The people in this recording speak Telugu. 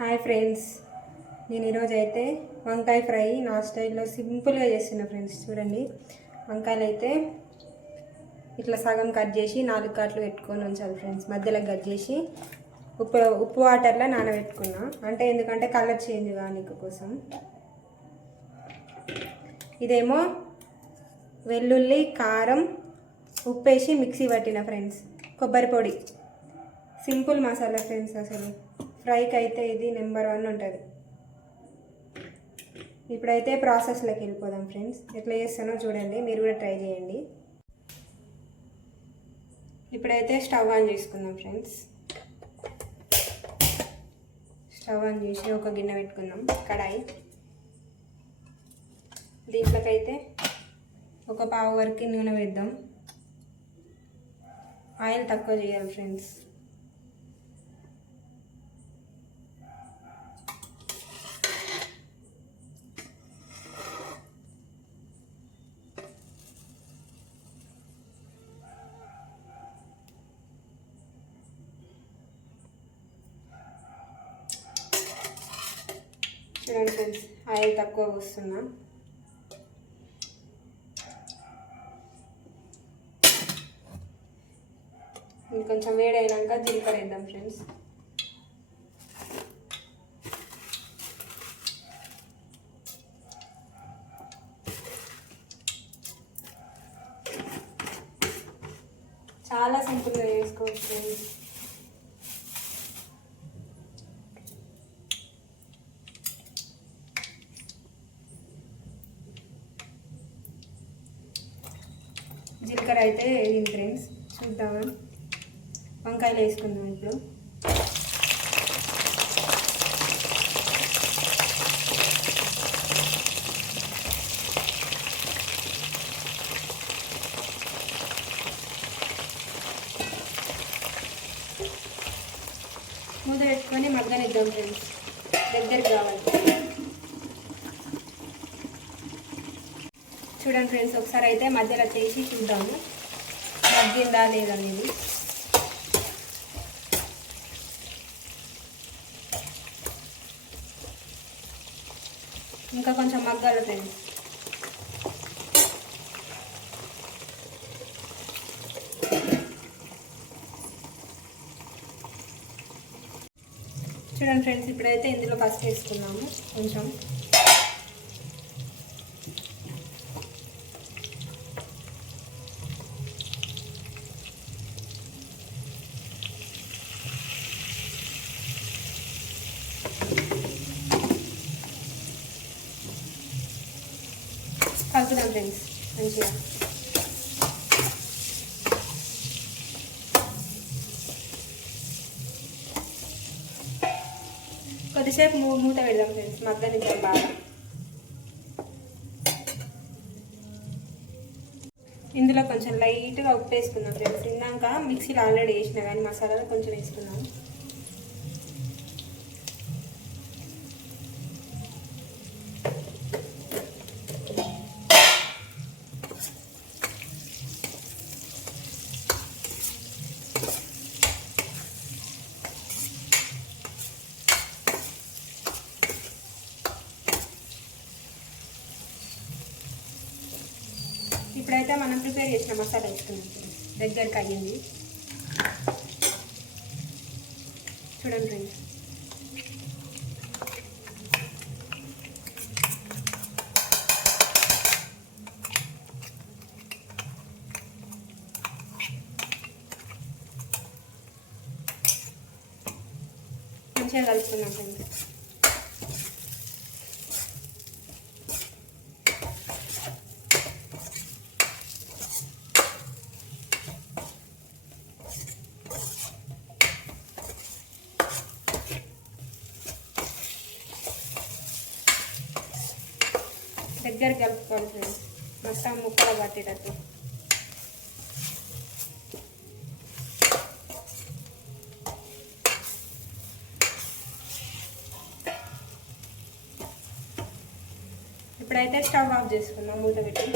Hi friends. నేను ఈరోజు అయితే వంకాయ ఫ్రై నా స్టైల్లో సింపుల్గా చేస్తున్నా ఫ్రెండ్స్ చూడండి. వంకాయలు అయితే ఇట్లా సగం కట్ చేసి నాలుగు కాట్లు పెట్టుకొని ఉంచాలి ఫ్రెండ్స్. మధ్యలో కట్ చేసి ఉప్పు ఉప్పు వాటర్లో నానబెట్టుకున్నా. అంటే ఎందుకంటే కలర్ చేంజ్ కానీ కోసం. ఇదేమో వెల్లుల్లి కారం ఉప్పు వేసి మిక్సీ పట్టిన ఫ్రెండ్స్. కొబ్బరి పొడి. సింపుల్ మసాలా ఫ్రెండ్స్ అసలు. ఫ్రైకి అయితే ఇది నెంబర్ వన్ ఉంటుంది. ఇప్పుడైతే ప్రాసెస్లోకి వెళ్ళిపోదాం ఫ్రెండ్స్. ఎట్లా చేస్తానో చూడండి. మీరు కూడా ట్రై చేయండి. ఇప్పుడైతే స్టవ్ ఆన్ చేసుకుందాం ఫ్రెండ్స్. స్టవ్ ఆన్ చేసి ఒక గిన్నె పెట్టుకుందాం. కడాయి. దీంట్లోకైతే ఒక పావు వరకు నూనె వేద్దాం. ఆయిల్ తక్కువ చేయాలి ఫ్రెండ్స్. చూడండి ఫ్రెండ్స్ ఆయిల్ తక్కువ వస్తున్నా. కొంచెం వేడైనాక జీలకర్ర వేద్దాం ఫ్రెండ్స్ చాలా సింపుల్గా చేసుకోవచ్చు ఫ్రెండ్స్ జీలకర్ర అయితే వేగింది ఫ్రెండ్స్ చూద్దామా? వంకాయలు వేసుకుందాం ఇప్పుడు. మూత పెట్టుకొని మగ్గనిద్దాం ఫ్రెండ్స్. దగ్గరికి కావాలి చూడండి ఫ్రెండ్స్ ఒకసారి అయితే మధ్యలో చేసి చూద్దాము. తగ్గిందా లేదనేది ఇంకా కొంచెం మగ్గాలి ఫ్రెండ్స్. చూడండి ఫ్రెండ్స్ ఇప్పుడైతే ఇందులో పసుపు వేసుకున్నాము కొంచెం. కలుపుదాం ఫ్రెండ్స్ మంచిగా కొద్దిసేపు మూ మూత పెడదాం ఫ్రెండ్స్. మగ్గనిద్దాం బాగా. ఇందులో కొంచెం లైట్గా ఉప్పు వేసుకుందాం ఫ్రెండ్స్. తిన్నాక మిక్సీలో ఆల్రెడీ వేసిన కానీ మసాలాలు కొంచెం వేసుకున్నాం ఇప్పుడైతే మనం ప్రిపేర్ చేసిన మసాలా వేసుకున్నాం ఫ్రెండ్స్ దగ్గరికి అయ్యింది. చూడండి ఫ్రెండ్స్. మంచిగా కలుపుకున్నాం ఫ్రెండ్స్. దగ్గర కలుపుకోవాలి ఫ్రెండ్స్ మొత్తం ముక్కలు పట్టేటట్టు. ఇప్పుడైతే స్టవ్ ఆఫ్ చేసుకుందాం మూత పెట్టి.